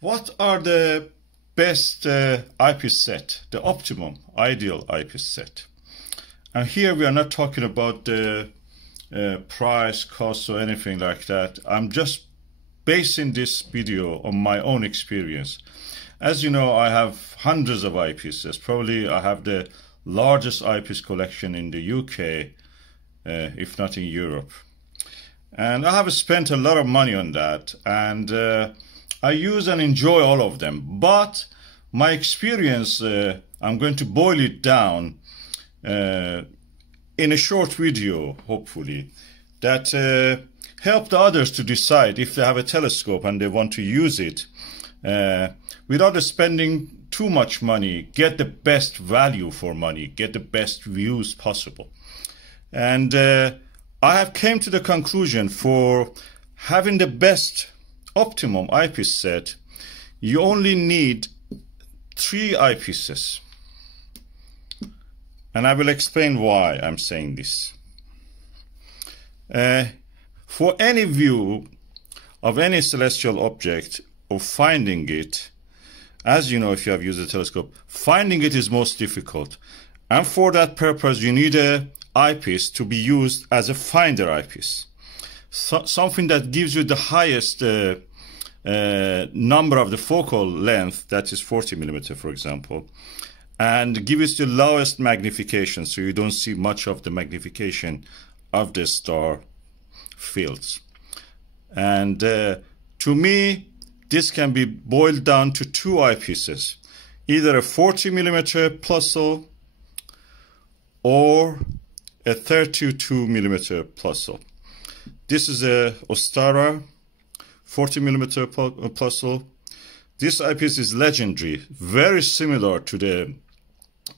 What are the best eyepiece set, the optimum, ideal eyepiece set? And here we are not talking about the price, cost, or anything like that. I'm just basing this video on my own experience. As you know, I have hundreds of eyepieces. Probably I have the largest eyepiece collection in the UK, if not in Europe. And I have spent a lot of money on that, and I use and enjoy all of them. But my experience, I'm going to boil it down in a short video, hopefully, that help the others to decide if they have a telescope and they want to use it without spending too much money, get the best value for money, get the best views possible. And I have came to the conclusion for having the best optimum eyepiece set, you only need 3 eyepieces. And I will explain why I'm saying this. For any view of any celestial object or finding it, as you know, if you have used a telescope, finding it is most difficult. And for that purpose, you need an eyepiece to be used as a finder eyepiece. Something that gives you the highest number of the focal length, that is 40 millimeter, for example, and gives you the lowest magnification, so you don't see much of the magnification of the star fields. And to me, this can be boiled down to 2 eyepieces, either a 40 millimeter Plössl or a 32 millimeter Plössl. This is a Ostara 40 millimeter Plössl. This eyepiece is legendary, very similar to the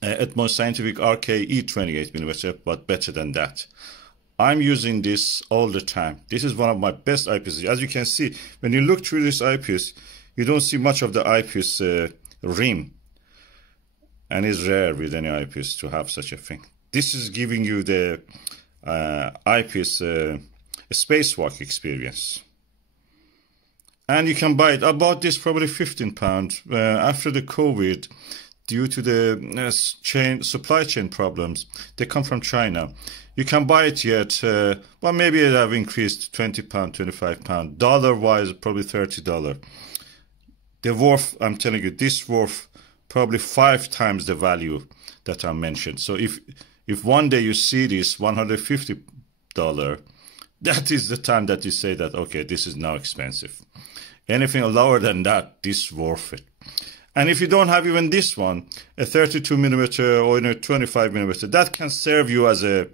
Atmos Scientific RK 28 millimeter, but better than that. I'm using this all the time. This is one of my best eyepieces. As you can see, when you look through this eyepiece, you don't see much of the eyepiece rim. And it's rare with any eyepiece to have such a thing. This is giving you the eyepiece spacewalk experience. And you can buy it. I bought this probably £15 after the COVID, due to the supply chain problems. They come from China. You can buy it yet, well, maybe it have increased £20, £25. Dollar-wise, probably $30. The worth, I'm telling you, this worth probably 5 times the value that I mentioned. So if one day you see this $150, that is the time that you say that, okay, this is now expensive. Anything lower than that, this is worth it. And if you don't have even this one, a 32 millimeter or a 25 millimeter, that can serve you as a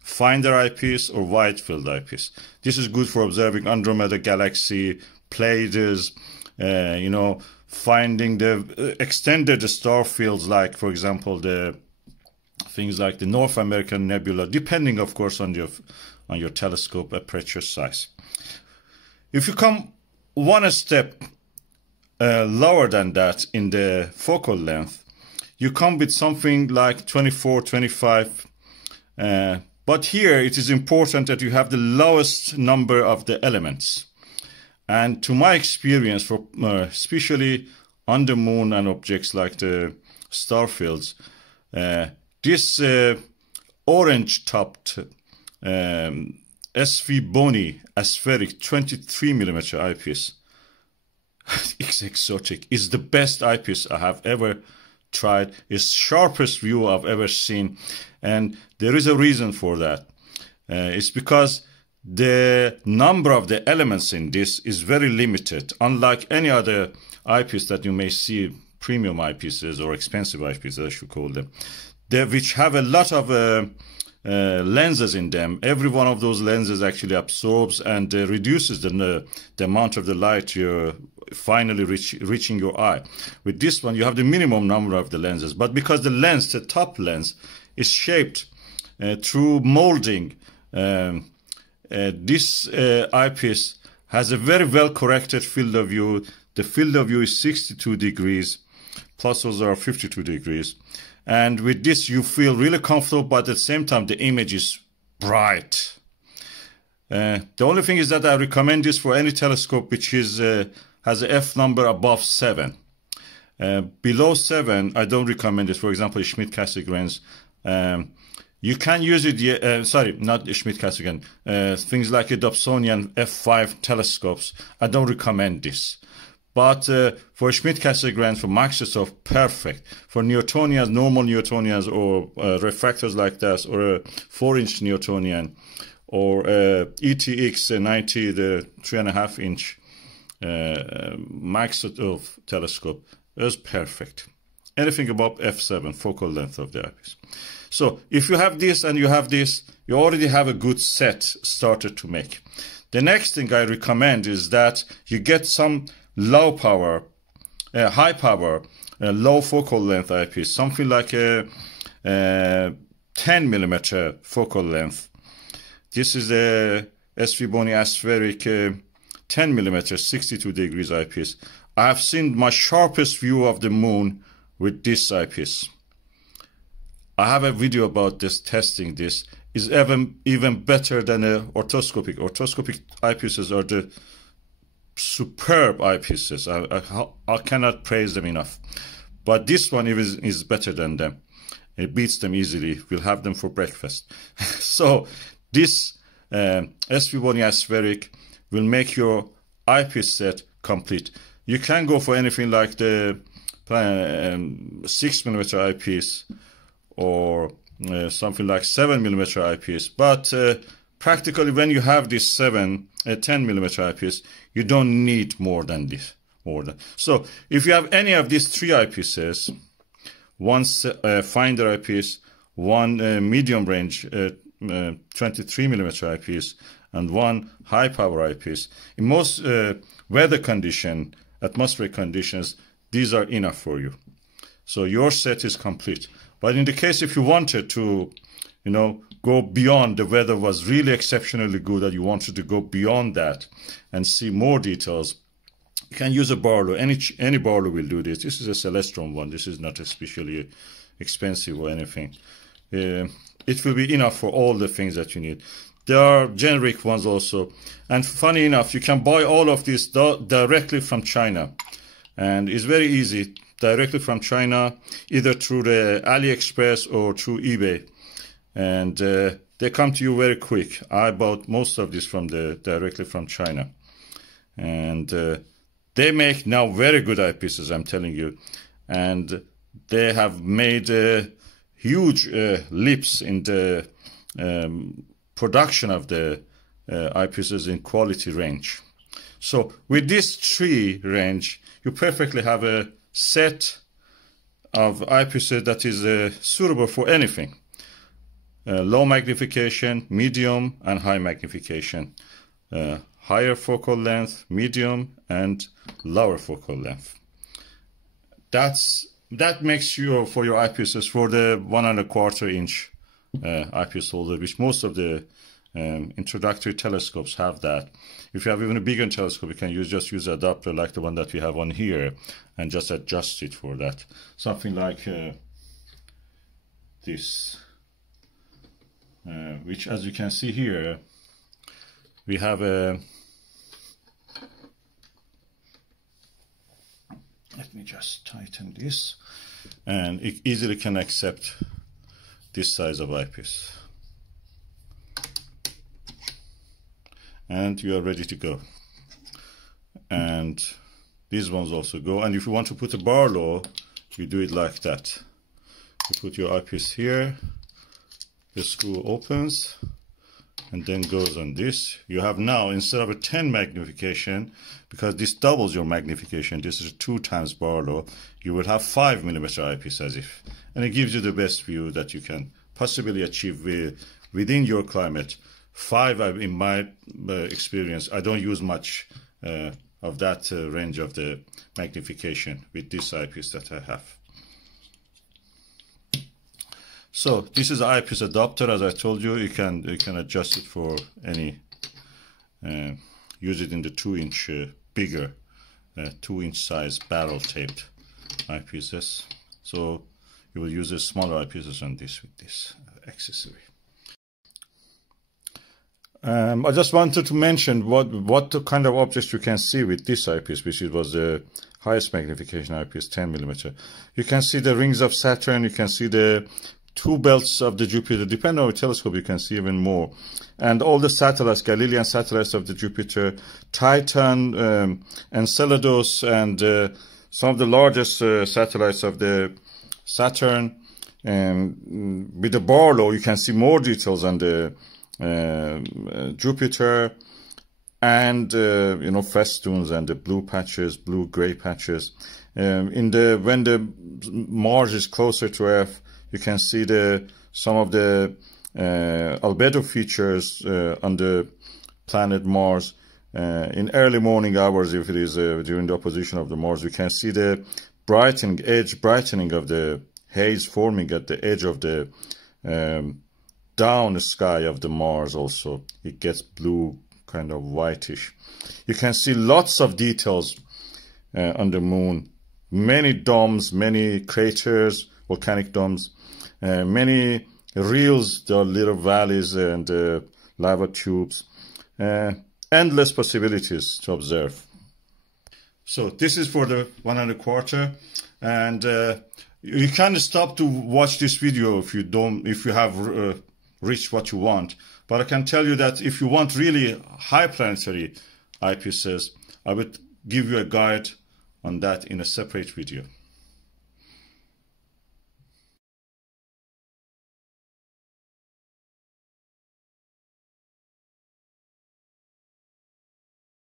finder eyepiece or wide field eyepiece. This is good for observing Andromeda galaxy, Pleiades, you know, finding the extended star fields, like, for example, the things like the North American Nebula, depending, of course, on your telescope aperture size. If you come one step lower than that in the focal length, you come with something like 24, 25. But here it is important that you have the lowest number of the elements. And to my experience, for especially on the moon and objects like the star fields, this orange-topped SVBony Aspheric 23 millimeter eyepiece, it's exotic. It's the best eyepiece I have ever tried. It's sharpest view I've ever seen, and there is a reason for that. It's because the number of the elements in this is very limited, unlike any other eyepiece that you may see, premium eyepieces or expensive eyepieces, I should call them, which have a lot of lenses in them. Every one of those lenses actually absorbs and reduces the amount of the light you're finally reaching your eye. With this one, you have the minimum number of the lenses, but because the lens, the top lens, is shaped through molding, this eyepiece has a very well corrected field of view. The field of view is 62 degrees, Plössls are 52 degrees. And with this, you feel really comfortable, but at the same time, the image is bright. The only thing is that I recommend this for any telescope which is has a F number above 7. Below 7, I don't recommend it. For example, Schmidt-Cassegrains. You can use it, sorry, not Schmidt-Cassegrain. Things like a Dobsonian F5 telescopes. I don't recommend this. But for Schmidt-Cassegrains, for Microsoft, perfect. For Newtonians, normal Newtonians, or refractors like that, or a 4-inch Newtonian, or ETX 90, the 3.5-inch Microsoft telescope, is perfect. Anything above f7, focal length of the eyepiece. So if you have this and you have this, you already have a good set started to make. The next thing I recommend is that you get some low power, high power, low focal length eyepiece, something like a 10 millimeter focal length. This is a SVBony Aspheric 10 millimeter 62 degrees eyepiece. I have seen my sharpest view of the moon with this eyepiece. I have a video about this, testing this. Is even better than a orthoscopic. Orthoscopic eyepieces are the superb eyepieces. I cannot praise them enough. But this one is better than them. It beats them easily. We'll have them for breakfast. So this SVBony Aspheric will make your eyepiece set complete. You can go for anything like the 6 millimeter eyepiece, or something like 7 millimeter eyepiece, but practically when you have this 10 millimeter eyepiece, you don't need more than this. So if you have any of these 3 eyepieces, one finder eyepiece, one medium range 23 millimeter eyepiece, and one high power eyepiece, in most weather condition, atmospheric conditions, these are enough for you. So your set is complete. But in the case if you wanted to, go beyond, the weather was really exceptionally good, that you wanted to go beyond that and see more details, you can use a Barlow. Any Barlow will do this. This is a Celestron one. This is not especially expensive or anything. It will be enough for all the things that you need. There are generic ones also. And funny enough, you can buy all of this directly from China. And it's very easy, directly from China, either through the AliExpress or through eBay. And they come to you very quick. I bought most of this directly from China. And they make now very good eyepieces, I'm telling you. And they have made huge leaps in the production of the eyepieces in quality range. So with this 3 range, you perfectly have a set of eyepieces that is suitable for anything. Low magnification, medium, and high magnification. Higher focal length, medium, and lower focal length. That makes you, for your eyepieces, for the 1.25 inch eyepiece holder, which most of the introductory telescopes have that. If you have even a bigger telescope, you can just use an adapter like the one that we have on here and just adjust it for that. Something like this, which, as you can see here, we have a, let me just tighten this, and it easily can accept this size of eyepiece. And you are ready to go. And these ones also go. And if you want to put a Barlow, you do it like that. You put your eyepiece here, the screw opens, and then goes on this. You have now, instead of a 10 magnification, because this doubles your magnification, this is a 2 times Barlow, you will have 5 millimeter eyepiece as if. And it gives you the best view that you can possibly achieve within your climate. 5, in my experience, I don't use much of that range of the magnification with this eyepiece that I have. So this is an eyepiece adapter, as I told you. You can adjust it for any. Use it in the 2-inch bigger, 2-inch size barrel taped eyepieces. So you will use the smaller eyepieces on this with this accessory. I just wanted to mention what the kind of objects you can see with this eyepiece, which was the highest magnification eyepiece, 10 millimeter. You can see the rings of Saturn. You can see the two belts of the Jupiter. Depending on the telescope, you can see even more. And all the satellites, Galilean satellites of the Jupiter, Titan, Enceladus, and some of the largest satellites of the Saturn. And with the Barlow, you can see more details on the Jupiter, and you know, festoons and the blue patches, blue-gray patches. When the Mars is closer to Earth, you can see some of the albedo features on the planet Mars. In early morning hours, if it is during the opposition of the Mars, you can see the brightening of the haze forming at the edge of the down sky of the Mars. Also, it gets blue, kind of whitish. You can see lots of details on the moon. Many domes, many craters, volcanic domes, many rills, the little valleys and lava tubes. Endless possibilities to observe. So this is for the 1.25, and you can't stop to watch this video if you have reached what you want. But I can tell you that if you want really high planetary eyepieces, I would give you a guide on that in a separate video.